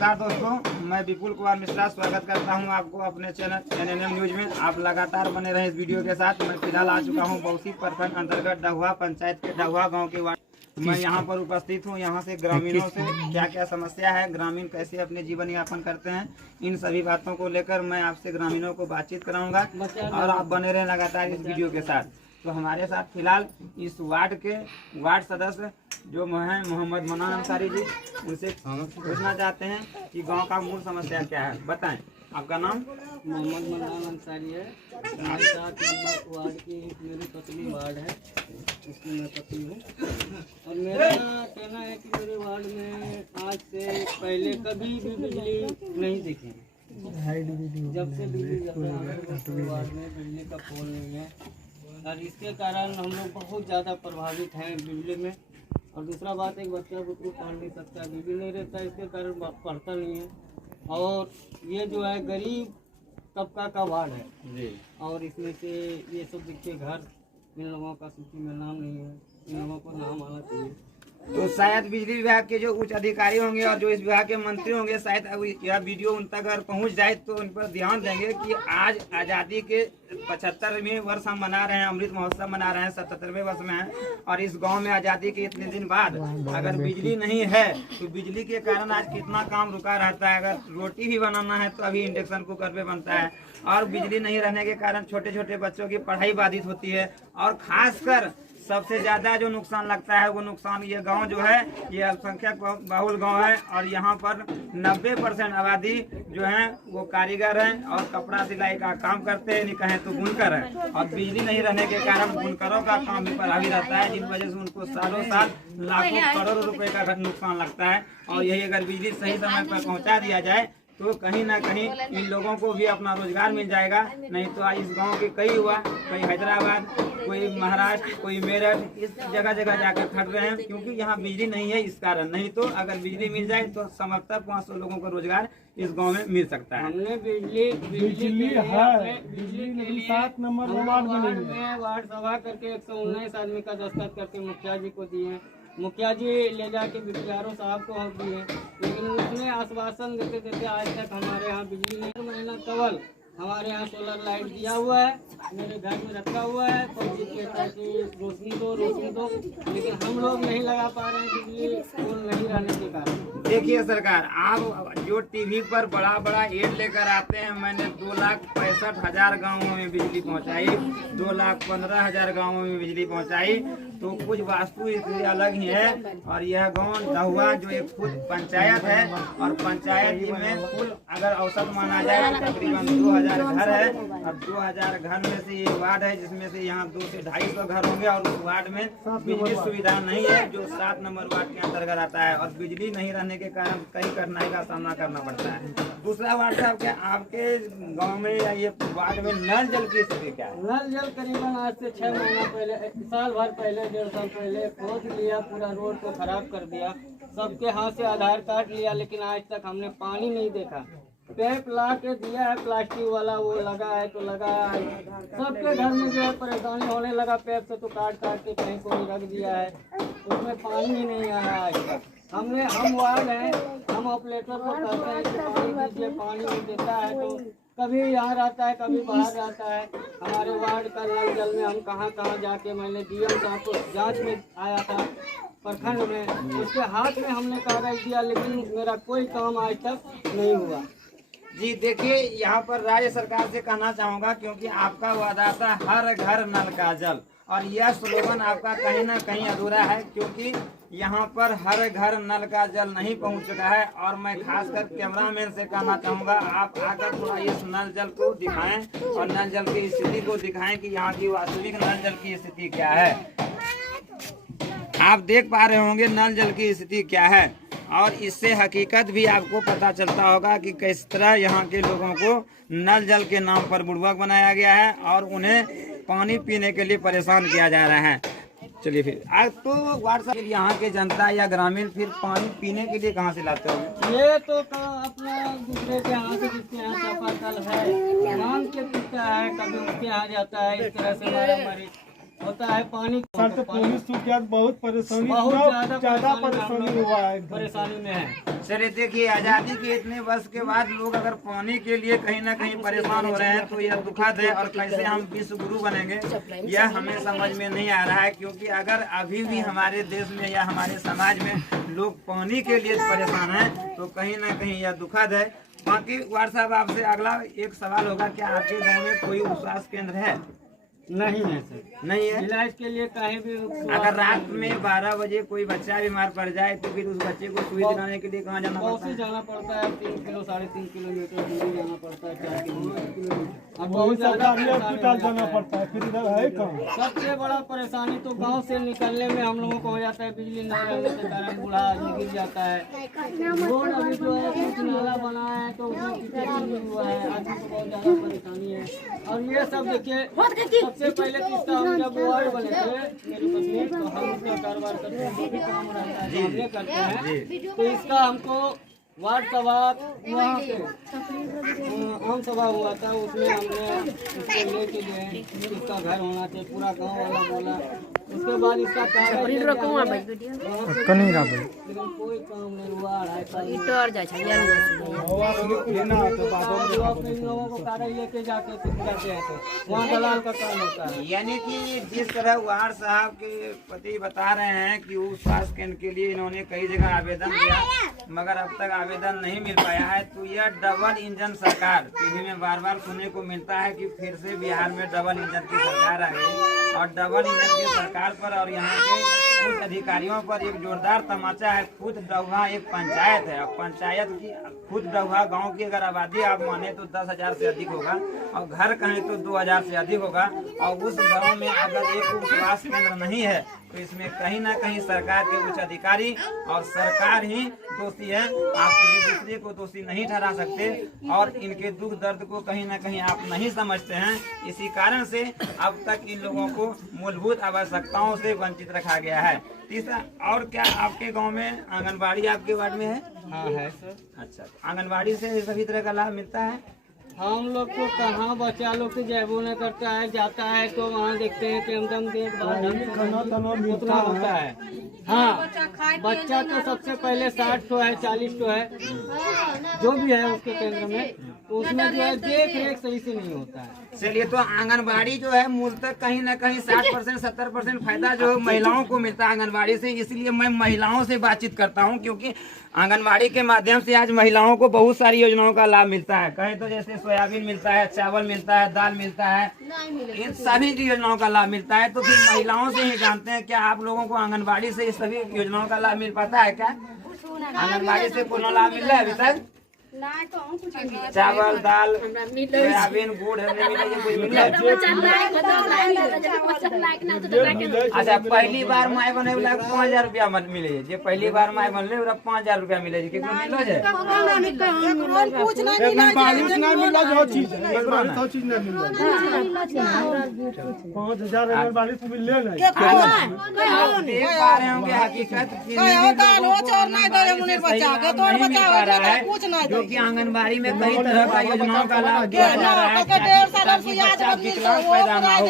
नमस्कार दोस्तों, मैं विपुल कुमार मिश्रा स्वागत करता हूं आपको अपने चैनल NNM न्यूज में। आप लगातार बने रहे इस वीडियो के साथ। मैं फिलहाल आ चुका हूं बौसी प्रखंड अंतर्गत डहुआ पंचायत के डहुआ गांव के वार्ड। मैं यहां पर उपस्थित हूं। यहां से ग्रामीणों से क्या क्या समस्या है, ग्रामीण कैसे अपने जीवन यापन करते हैं, इन सभी बातों को लेकर मैं आपसे ग्रामीणों को बातचीत कराऊंगा और आप बने रहे लगातार इस वीडियो के साथ। तो हमारे साथ फिलहाल इस वार्ड के वार्ड सदस्य जो हैं मोहम्मद मनान अंसारी जी, उनसे पूछना चाहते हैं कि गांव का मूल समस्या क्या है। बताएं, आपका नाम? मोहम्मद मनान अंसारी है। 7 नंबर वार्ड की मेरी पत्नी वार्ड है, इसमें मैं पत्नी हूँ। और मेरा कहना है कि मेरे वार्ड में आज से पहले कभी भी बिजली नहीं दिखी। जब से बिजली वार्ड में बिजली का पोल नहीं है और इसके कारण हम लोग बहुत ज़्यादा प्रभावित हैं बिजली में। और दूसरा बात, एक बच्चा बुतरू पढ़ नहीं सकता, बिजली नहीं रहता, इसके कारण पढ़ता नहीं है। और ये जो है गरीब तबका का वार्ड है जी। और इसमें से ये सब देखिए घर, इन लोगों का सूची में नाम नहीं है, इन लोगों को नाम आना चाहिए। तो शायद बिजली विभाग के जो उच्च अधिकारी होंगे और जो इस विभाग के मंत्री होंगे, शायद यह वीडियो उन तक अगर पहुंच जाए तो उन पर ध्यान देंगे कि आज आज़ादी के 75वें वर्ष हम मना रहे हैं, अमृत महोत्सव मना रहे हैं, 77वें वर्ष में हैं। और इस गांव में आज़ादी के इतने दिन बाद अगर बिजली नहीं है तो बिजली के कारण आज कितना काम रुका रहता है। अगर रोटी भी बनाना है तो अभी इंडक्शन कुकर पे बनता है। और बिजली नहीं रहने के कारण छोटे छोटे बच्चों की पढ़ाई बाधित होती है। और खासकर सबसे ज्यादा जो नुकसान लगता है वो नुकसान ये गांव जो है, ये अल्पसंख्यक बहुल गांव है। और यहाँ पर 90% आबादी जो है वो कारीगर हैं और कपड़ा सिलाई का काम करते हैं, नहीं कहें तो बुनकर है। और बिजली नहीं रहने के कारण बुनकरों का काम भी प्रभावित रहता है, जिन वजह से उनको सालों साल लाखों करोड़ों रुपए का घाटा लगता है। और यही अगर बिजली सही समय पर पहुँचा दिया जाए तो कहीं ना कहीं इन लोगों को भी अपना रोजगार मिल जाएगा। नहीं तो इस गांव के कई युवा, कोई हैदराबाद, कोई महाराष्ट्र, कोई मेरठ, इस जगह जगह जाकर खट रहे हैं क्योंकि यहाँ बिजली नहीं है, इस कारण। नहीं तो अगर बिजली मिल जाए तो समर्थता 500 लोगों को रोजगार इस गांव में मिल सकता है। हमने बिजली 7 नंबर वार्ड सभा करके 119 आदमी का दस्तखत करके मुखिया जी को दिए। मुखिया जी ले जाके बीडीआरओ साहब को हम दिए, लेकिन उसने आश्वासन देते देते आज तक हमारे यहाँ बिजली नहीं। महीना कवल हमारे यहाँ सोलर लाइट दिया हुआ है, मेरे घर में रखा हुआ है। पब्लिक कहता है कि रोशनी दो, लेकिन हम लोग नहीं लगा पा रहे हैं बिजली पोल नहीं रहने के कारण। देखिए सरकार, आप जो टीवी पर बड़ा बड़ा एड लेकर आते हैं, मैंने 2,65,000 गाँवों में बिजली पहुँचाई, 2,15,000 गाँवों में बिजली पहुँचाई। तो कुछ वास्तु स्थिति अलग ही है। और यह गांव डहुआ जो एक खुद पंचायत है, और पंचायत में कुल अगर औसत माना जाए तो तकरीबन 2000 घर है। और 2000 घर में से ये वार्ड है जिसमें से यहाँ 200 से 250 घर होंगे। और उस वार्ड में बिजली सुविधा नहीं है जो 7 नंबर वार्ड के अंतर्गत आता है। और बिजली नहीं रहने के कारण कई कठिनाई का सामना करना पड़ता है। दूसरा वार्ड साहब, क्या आपके गाँव में या ये वार्ड में नल जल की स्थिति क्या है? नल जल करीबन आज से 6 महीना पहले, साल भर पहले, 1.5 साल पहले खोद लिया, पूरा रोड को खराब कर दिया, सबके हाथ से आधार कार्ड लिया, लेकिन आज तक हमने पानी नहीं देखा। पैप ला के दिया है प्लास्टिक वाला, वो लगा है तो लगा है। सबके घर में जो है परेशानी होने लगा पैप से, तो काट के कहीं कोई रख दिया है, उसमें पानी ही नहीं आया आज तक। हम वार्ड हैं, हम ऑपरेटर को कहते हैं कि पानी दीजिए, पानी नहीं देता है। तो कभी यहाँ रहता है, कभी बाहर रहता है। हमारे वार्ड का नल जल में हम कहाँ जाके, मैंने डीएम साहब को जांच में आया था प्रखंड में, उसके हाथ में हमने कागज दिया, लेकिन मेरा कोई काम आज तक नहीं हुआ। जी देखिए, यहाँ पर राज्य सरकार से कहना चाहूँगा, क्योंकि आपका वादा था हर घर नल का जल, और यह स्लोगन आपका कहीं ना कहीं अधूरा है, क्योंकि यहाँ पर हर घर नल का जल नहीं पहुँच चुका है। और मैं खासकर कैमरामैन से कहना चाहूँगा, आप आकर थोड़ा इस नल जल को दिखाएं और नल जल की स्थिति को दिखाएं कि यहाँ की वास्तविक नल जल की स्थिति क्या है। आप देख पा रहे होंगे नल जल की स्थिति क्या है, और इससे हकीकत भी आपको पता चलता होगा कि किस तरह यहाँ के लोगों को नल जल के नाम पर बुड़बक बनाया गया है और उन्हें पानी पीने के लिए परेशान किया जा रहा है। चलिए फिर आज तो व्हाट्सएप यहाँ के जनता या ग्रामीण फिर पानी पीने के लिए कहाँ से लाते हो? ये तो अपना दूसरे के यहाँ से, जिसके यहाँ चापाकल है, मांग के पीता है, कभी उसके यहाँ जाता है। इस तरह से हमारी होता है पानी सर तो पानी सूख गया, बहुत परेशानी, बहुत ज्यादा परेशानी हुआ है। परेशानी में है। चलिए देखिए, आज़ादी के इतने वर्ष के बाद लोग अगर पानी के लिए कहीं ना कहीं परेशान हो रहे हैं तो यह दुखद है। और कैसे हम विश्व गुरु बनेंगे यह हमें समझ में नहीं आ रहा है, क्योंकि अगर अभी भी हमारे देश में या हमारे समाज में लोग पानी के लिए परेशान हैं तो कहीं ना कहीं यह दुखद है। बाकी वार्ड साहब, आपसे अगला एक सवाल होगा, क्या आपके गाँव में कोई स्वास्थ्य केंद्र है? नहीं है सर, नहीं है। इलाज के लिए कहीं भी अगर रात में 12 बजे कोई बच्चा बीमार पड़ जाए तो फिर उस बच्चे को सुई दिलाने के लिए कहाँ जाना पड़ता है? जाना पड़ता है, 3 किलो 3.5 किलोमीटर दूरी जाना पड़ता है, 4 किलोमीटर। अब बहुत सरकारी ज्यादा अस्पताल जाना पड़ता है, फिर इधर है कहाँ? सबसे बड़ा परेशानी तो गांव से निकलने में हम लोगों को हो जाता है। बिजली न रहने के कारण बूढ़ा आदमी गिर जाता है। रोड अभी जो है कुछ नाला बना है तो उसमें कीचड़ नहीं हुआ है, आदमी को बहुत ज्यादा परेशानी है। और ये सब देखिए, सबसे पहले किस्सा हम जब वार्ड बने थे मेरी पत्नी, तो हम उसका कारोबार करते हैं, जो भी काम रहता है हमने करते हैं। तो इसका हमको वार्ड सभा वहाँ पे आम सभा हुआ था, उसमें हमने उसको लेके गए, इसका घर होना चाहिए, पूरा गांव वाला बोला। उसके बाद इसका कागज लेके लेकिन कोई काम नहीं हुआ। 2.5 साल इन लोगों को कागज लेके जाते हैं तो वहाँ दलाल का काम होता है। यानी कि जिस तरह वार्ड साहब के पति बता रहे हैं कि वो स्वास्थ्य केंद्र के लिए इन्होंने कई जगह आवेदन दिया मगर अब तक आवेदन नहीं मिल पाया है। तो यह डबल इंजन सरकार, टीवी में बार बार सुनने को मिलता है कि फिर से बिहार में डबल इंजन की सरकार आ गई और डबल इंजन की सरकार पर और यहाँ के कुछ अधिकारियों पर एक जोरदार तमाचा है। खुद डौहा एक पंचायत है और पंचायत की खुद डौहा गांव की अगर आबादी आप माने तो 10,000 से अधिक होगा और घर कहें तो 2,000 से अधिक होगा। और उस गांव में अगर एक स्वास्थ्य केंद्र नहीं है तो इसमें कहीं ना कहीं सरकार के उच्च अधिकारी और सरकार ही दोषी है। आप किसी दूसरे को दोषी नहीं ठहरा सकते और इनके दुख दर्द को कहीं ना कहीं आप नहीं समझते हैं। इसी कारण से अब तक इन लोगों को मूलभूत आवश्यकताओं से वंचित रखा गया है। तीसरा, और क्या आपके गांव में आंगनबाड़ी आपके वार्ड में है? हाँ है सर। अच्छा, आंगनबाड़ी से सभी तरह का लाभ मिलता है? हम लोग को कहाँ बच्चा लोग से जयबो न करता है, जाता है तो वहाँ देखते हैं कि एकदम देखभाल उतना होता है। हाँ, बच्चा तो सबसे पहले 60 तो है, 40 तो है, जो भी है उसके केंद्र में, तो उसमें जो है देख रेख सही से नहीं होता है। चलिए, तो आंगनबाड़ी जो है मूलतः कहीं ना कहीं 60% 70% फायदा जो महिलाओं को मिलता है आंगनबाड़ी से। इसलिए मैं महिलाओं से बातचीत करता हूं, क्योंकि आंगनबाड़ी के माध्यम से आज महिलाओं को बहुत सारी योजनाओं का लाभ मिलता है। कहें तो जैसे सोयाबीन मिलता है, चावल मिलता है, दाल मिलता है, इन सभी योजनाओं का लाभ मिलता है। तो फिर महिलाओं से ही जानते हैं, क्या आप लोगों को आंगनबाड़ी से इस सभी योजनाओं का लाभ मिल पाता है? क्या आंगनबाड़ी से कोनो लाभ मिल रहा है अभी तक? चावल, दाल, सोयाबीन, गुड़ नहीं मिला, ये कुछ मिला? अच्छा, पहली बार माय बने वाला 5,000 रुपया मिले, जे पहली बार माय बनले 5,000 रुपया मिले, केकरो मिलो जे? बारिश नहीं मिला, जो चीज है चीज नहीं मिला। 5,000 बारिश मिले नहीं। देख पा रहे होंगे हकीकत क्योंकि आंगनबाड़ी में कई तरह का योजनाओं का लाभ दिया जा रहा है ताकि बच्चा विकलांग पैदा ना हो।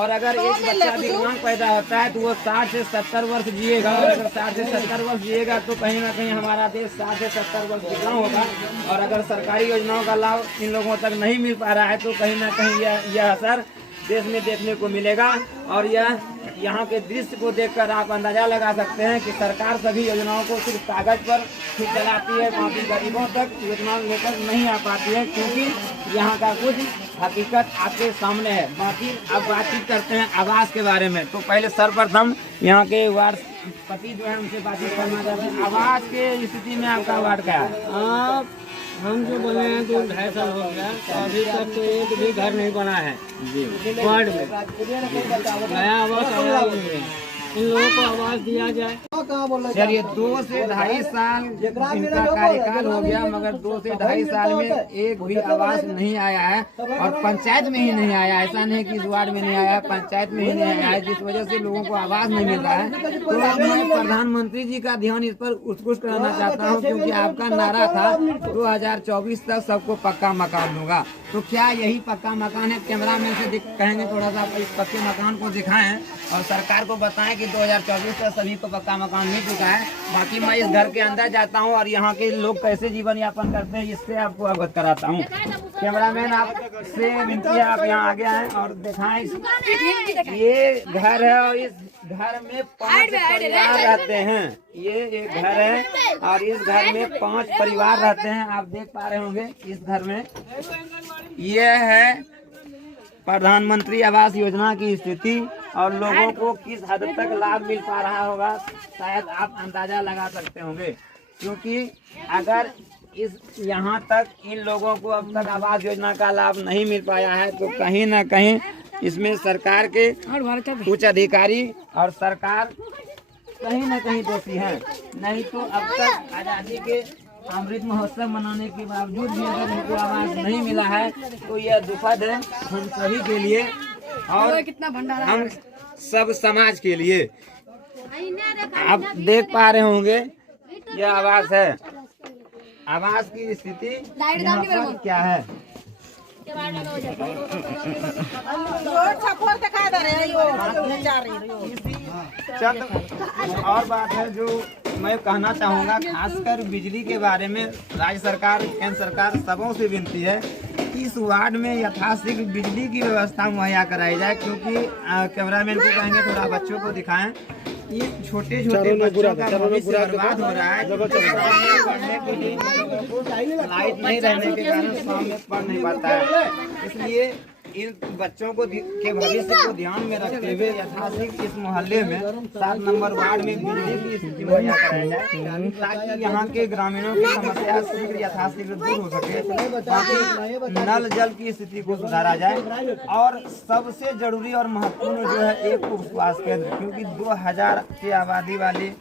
और अगर एक बच्चा विकलांग पैदा होता है तो वो 60 से 70 वर्ष जिएगा और अगर 60 से 70 वर्ष जिएगा तो कहीं ना कहीं हमारा देश 60 से 70 वर्ष विकलांग होगा। और अगर सरकारी योजनाओं का लाभ इन लोगों तक नहीं मिल पा रहा है तो कहीं ना कहीं यह असर देश में देखने को मिलेगा। और यह यहाँ के दृश्य को देखकर आप अंदाजा लगा सकते हैं कि सरकार सभी योजनाओं को सिर्फ कागज पर ही चलाती है, बाकी गरीबों तक योजना लेकर नहीं आ पाती है, क्योंकि यहाँ का कुछ हकीकत आपके सामने है। बाकी अब बातचीत करते हैं आवास के बारे में। तो पहले सर्वप्रथम यहाँ के वार्ड पति जो है उनसे बातचीत करना चाहते हैं। आवास के स्थिति में आपका वार्ड क्या है? हम जो बने हैं 2-2.5 साल हो गया, अभी तक तो एक भी घर नहीं बना है वार्ड में, नया आवास आया नहीं है। इन लोगों को आवाज दिया जाए। चलिए 2 से 2.5 साल इनका कार्यकाल हो गया, मगर 2 से 2.5 साल में एक भी आवास नहीं आया है और पंचायत में ही नहीं आया। ऐसा नहीं कि इस वार्ड में नहीं आया, पंचायत में ही नहीं आया है, जिस वजह से लोगों को आवास नहीं मिल रहा है। तो मैं प्रधानमंत्री जी का ध्यान इस पर उत्कृष्ट कराना चाहता हूँ, क्योंकि आपका नारा था 2024 तक सबको पक्का मकान दूंगा। तो क्या यही पक्का मकान है? कैमरामैन से कहेंगे थोड़ा सा इस पक्के मकान को दिखाएं और सरकार को बताएं कि 2024 तक सभी को पक्का मकान मिल चुका है। बाकी मैं इस घर के अंदर जाता हूं और यहाँ के लोग कैसे जीवन यापन करते हैं इससे आपको अवगत कराता हूं। कैमरामैन आपसे विनती है, आप यहाँ आगे आए और दिखाएं। ये घर है और इस घर में 5 परिवार रहते हैं। ये एक घर है और इस घर में 5 परिवार रहते हैं। आप देख पा रहे होंगे इस घर में। ये है प्रधानमंत्री आवास योजना की स्थिति और लोगों को किस हद तक लाभ मिल पा रहा होगा शायद आप अंदाजा लगा सकते होंगे, क्योंकि अगर इस यहाँ तक इन लोगों को अब तक आवास योजना का लाभ नहीं मिल पाया है तो कहीं ना कहीं इसमें सरकार के उच्च अधिकारी और सरकार कहीं ना कहीं दोषी है। नहीं तो अब तक आज़ादी के अमृत महोत्सव मनाने के बावजूद भी अगर उनको आवाज नहीं मिला है तो यह दुखद है हम सभी के लिए और हम सब समाज के लिए। आप देख पा रहे होंगे यह आवास है। आवास की स्थिति यहाँ पर क्या है? चंद और बात है जो मैं कहना चाहूँगा, खासकर बिजली के बारे में राज्य सरकार केंद्र सरकार सबों से विनती है कि इस वार्ड में यथाशीघ्र बिजली की व्यवस्था मुहैया कराई जाए, क्योंकि कैमरामैन को कहेंगे थोड़ा बच्चों को दिखाएं। ये छोटे छोटे बच्चों का भविष्य बर्बाद हो रहा है। पढ़ने के लिए लाइट नहीं रहने के कारण शाम में पढ़ नहीं पाता है। इसलिए इन बच्चों को के भविष्य को ध्यान में रखते हुए यथाशीघ्र इस मोहल्ले में 7 नंबर वार्ड में बिजली की स्थिति मुहैया कराई जाए, ताकि यहाँ के ग्रामीणों की समस्या शीघ्र यथाशीघ्र दूर हो सके। बाकी नल जल की स्थिति को सुधारा जाए और सबसे जरूरी और महत्वपूर्ण जो है एक उप स्वास्थ्य केंद्र, क्योंकि 2000 की आबादी वाली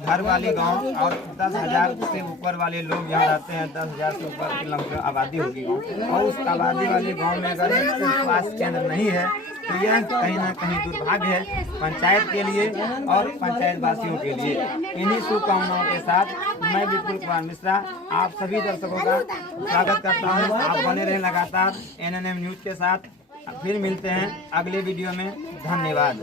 घर वाले गांव और 10,000 से ऊपर वाले लोग यहाँ रहते हैं। 10,000 से ऊपर की लगभग आबादी होगी गाँव, और उस आबादी वाले गांव में अगर एक स्वास्थ्य केंद्र नहीं है तो यह कहीं ना कहीं दुर्भाग्य है पंचायत के लिए और पंचायत वासियों के लिए। इन्हीं शुभकामनाओं के साथ मैं विपुल कुमार मिश्रा आप सभी दर्शकों का स्वागत करता हूँ। आप बने रहे लगातार NNM न्यूज के साथ। फिर मिलते हैं अगले वीडियो में। धन्यवाद।